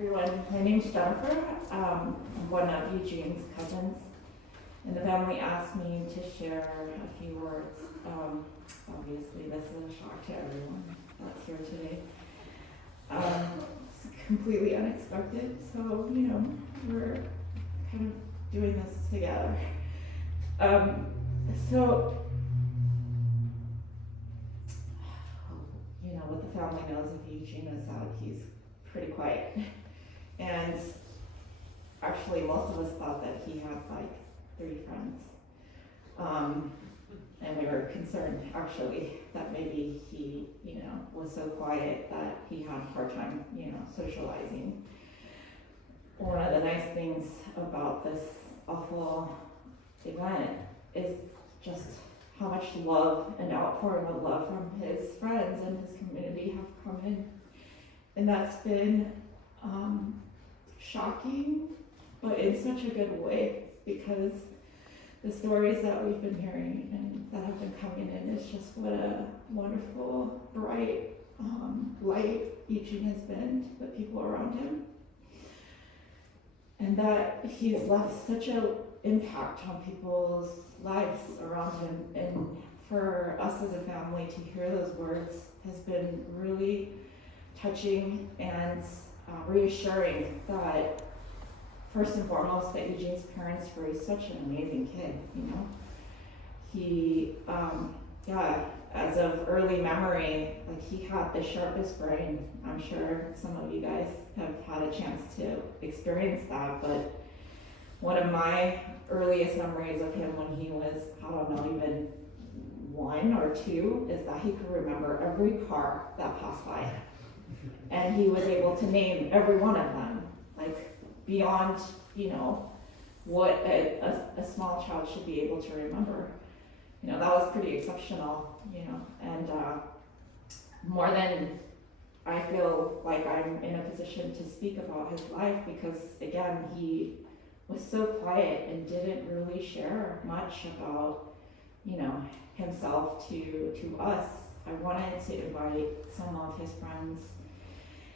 everyone. My name's Jennifer. I'm one of Eugene's cousins, and the family asked me to share a few words. Obviously, this is a shock to everyone that's here today. It's completely unexpected, so we're kind of doing this together. What the family knows of Eugene is that he's pretty quiet. And actually, most of us thought that he had like 3 friends. And we were concerned, actually, that maybe he, was so quiet that he had a hard time, socializing. One of the nice things about this awful event is just how much love and outpouring of love from his friends and his community have come in. And that's been shocking, but in such a good way, because the stories that we've been hearing and that have been coming in is just what a wonderful, bright light Eugene has been to the people around him. And that he's left such an impact on people's lives around him. And for us as a family to hear those words has been really touching and reassuring that, first and foremost, that Eugene's parents raised such an amazing kid, He, as of early memory, he had the sharpest brain. I'm sure some of you guys have had a chance to experience that, but one of my earliest memories of him when he was, even 1 or 2, is that he could remember every car that passed by. And he was able to name every one of them, beyond, what a small child should be able to remember. That was pretty exceptional, and more than I feel like I'm in a position to speak about his life, because again, he was so quiet and didn't really share much about, himself to us. I wanted to invite some of his friends,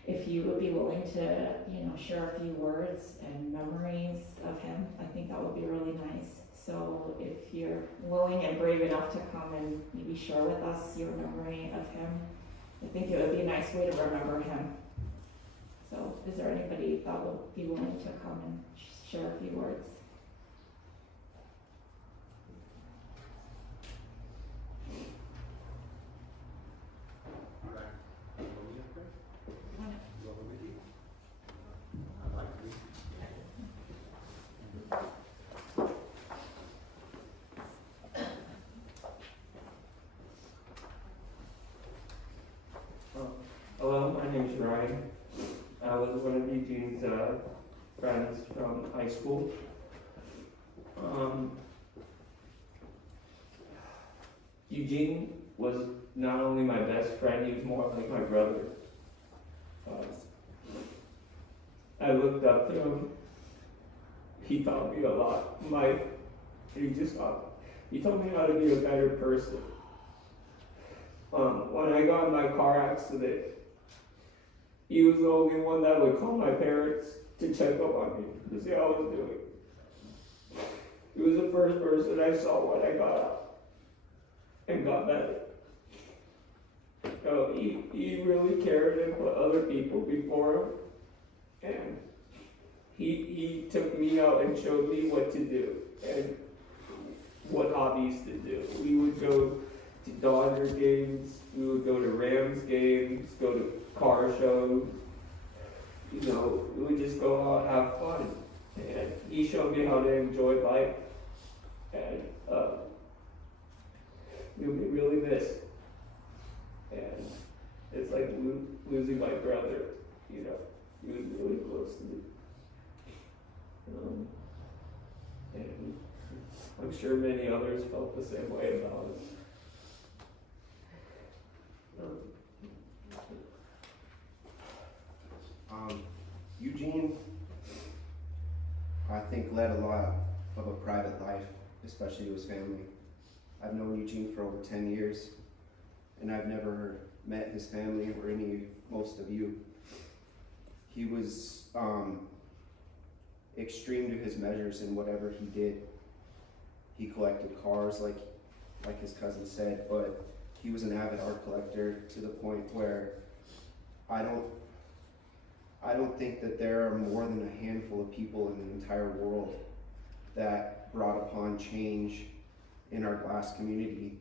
if you would be willing to, share a few words and memories of him. I think that would be really nice. So if you're willing and brave enough to come and maybe share with us your memory of him, I think it would be a nice way to remember him. So is there anybody that would be willing to come and share a few words? Hello, my name's Ryan. I was one of Eugene's friends from high school. Eugene was not only my best friend, he was more like my brother. I looked up to him. He taught me a lot. He told me how to be a better person. When I got in my car accident, he was the only one that would call my parents to check up on me to see how I was doing. He was the first person I saw when I got up and got better. So he really cared and put other people before him. And he took me out and showed me what to do and what hobbies to do. We would go to Dodger games, we would go to Rams games, go to car shows. We would just go out and have fun. And he showed me how to enjoy life. And you'll be really missed. And it's like losing my brother, He was really close to me. And I'm sure many others felt the same way about it. Eugene, I think, led a lot of a private life, especially to his family. I've known Eugene for over 10 years, and I've never met his family or most of you. he was extreme to his measures in whatever he did. He collected cars like his cousin said, but he was an avid art collector to the point where I don't think that there are more than a handful of people in the entire world that brought upon change in our glass community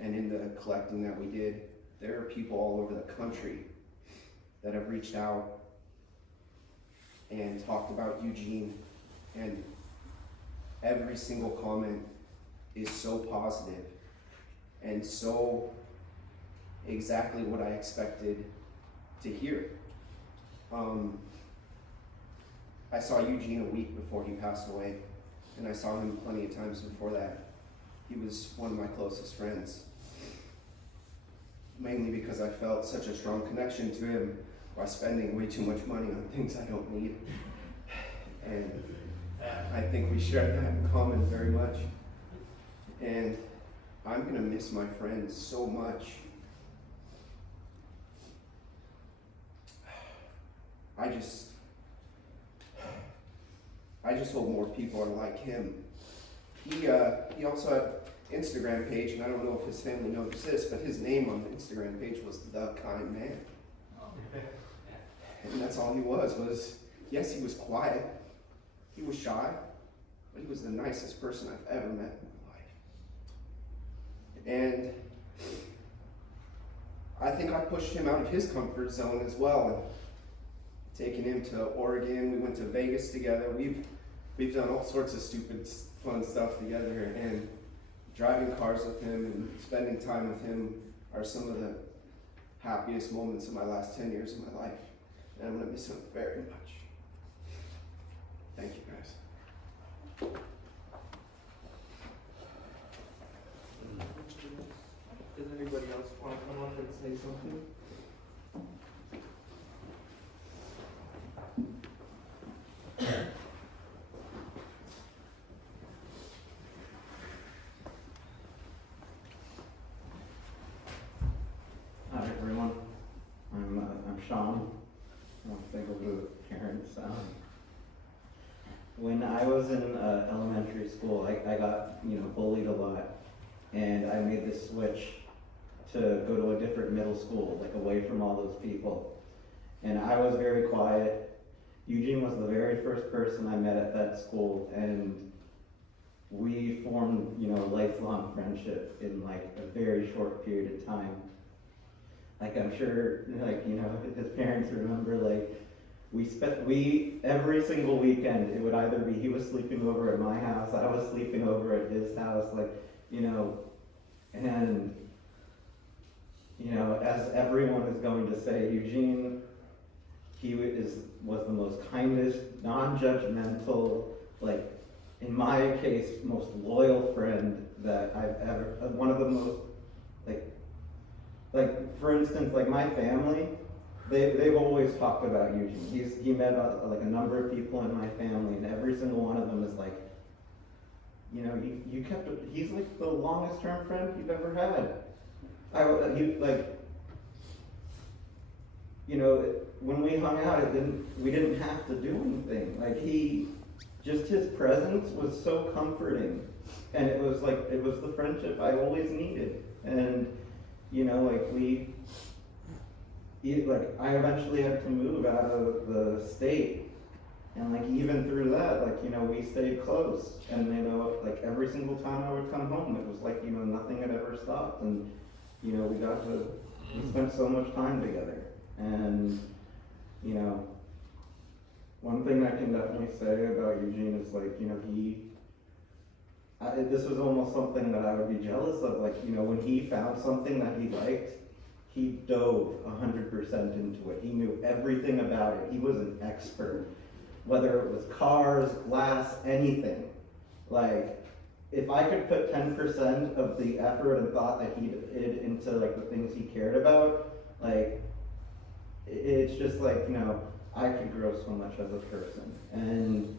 and in the collecting that we did. There are people all over the country that have reached out and talked about Eugene, and every single comment is so positive and so exactly what I expected to hear. I saw Eugene a week before he passed away, and I saw him plenty of times before that. He was one of my closest friends, mainly because I felt such a strong connection to him by spending way too much money on things I don't need. And I think we share that in common very much. And I'm gonna miss my friends so much. I just hope more people are like him. He also had an Instagram page, and I don't know if his family knows this, but his name on the Instagram page was The Kind Man. And that's all he was, yes, he was quiet, he was shy, but he was the nicest person I've ever met in my life. And I think I pushed him out of his comfort zone as well, and taking him to Oregon. We went to Vegas together. We've done all sorts of stupid, fun stuff together, and driving cars with him and spending time with him are some of the happiest moments of my last 10 years of my life. And I'm gonna miss him very much. Thank you, guys. Does anybody else want to come up and say something? Hi everyone, I'm Jeong. I want to say hello to parents. When I was in elementary school, I got bullied a lot, and I made this switch to go to a different middle school, like away from all those people. And I was very quiet. Eugene was the very first person I met at that school, and we formed a lifelong friendship in like a very short period of time. Like I'm sure his parents remember, like we every single weekend it would either be he was sleeping over at my house, I was sleeping over at his house, and as everyone is going to say, Eugene, was the most kindest, non-judgmental, like in my case, most loyal friend that I've ever, one of the most, like for instance, like my family, they've always talked about Eugene. He met like a number of people in my family, and every single one of them is like, he's like the longest term friend you've ever had. When we hung out, we didn't have to do anything. Like his presence was so comforting, and it was the friendship I always needed. And I eventually had to move out of the state, and even through that, we stayed close. And every single time I would come home, it was nothing had ever stopped, and we spent so much time together. And one thing I can definitely say about Eugene is this was almost something that I would be jealous of. When he found something that he liked, he dove 100% into it. He knew everything about it. He was an expert, whether it was cars, glass, anything. If I could put 10% of the effort and thought that he did into the things he cared about, it's just I could grow so much as a person. And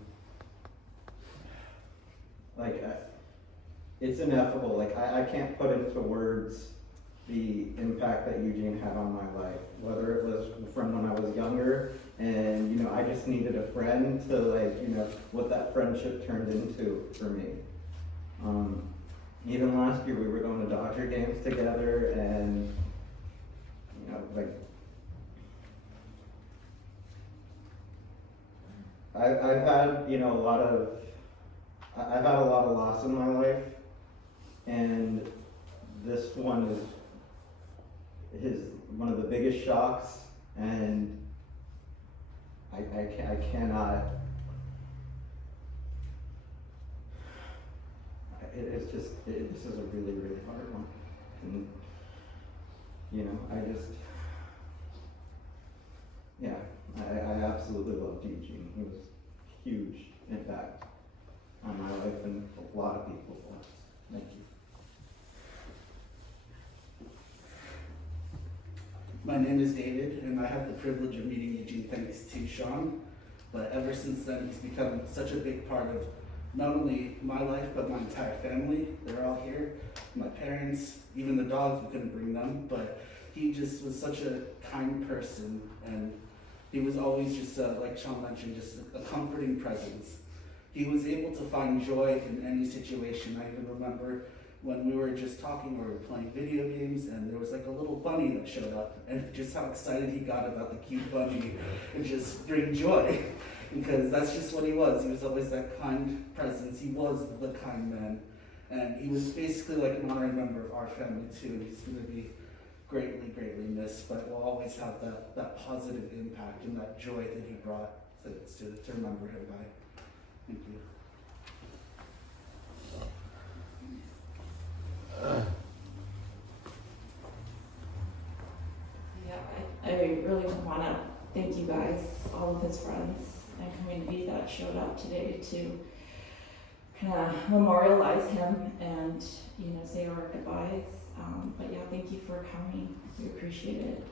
it's ineffable. I can't put into words the impact that Eugene had on my life, whether it was from when I was younger And, you know, I just needed a friend to, like, you know, what that friendship turned into for me. Even last year we were going to Dodger games together, and, you know, like, I've had, you know, I've had a lot of loss in my life, and this one is one of the biggest shocks, and I cannot, it's just, this is a really, really hard one, and, you know, I absolutely loved Eugene. He was a huge impact on my life and a lot of people's lives. Thank you. My name is David, and I have the privilege of meeting Eugene thanks to Jeong. But ever since then, he's become such a big part of not only my life, but my entire family. They're all here. My parents, even the dogs, we couldn't bring them, but he just was such a kind person, and he was always just, like Sean mentioned, just a comforting presence. He was able to find joy in any situation. I even remember when we were just talking, we were playing video games, and there was like a little bunny that showed up, and just how excited he got about the cute bunny, and just bring joy, because that's just what he was. He was always that kind presence. He was the kind man, and he was basically like an honorary member of our family too, and he's going to be greatly, greatly missed, but will always have that positive impact and that joy that he brought to remember him by. Thank you. Yeah, I really want to thank you guys, all of his friends and community that showed up today to kind of memorialize him and, you know, say our goodbyes. But yeah, thank you for coming. We appreciate it.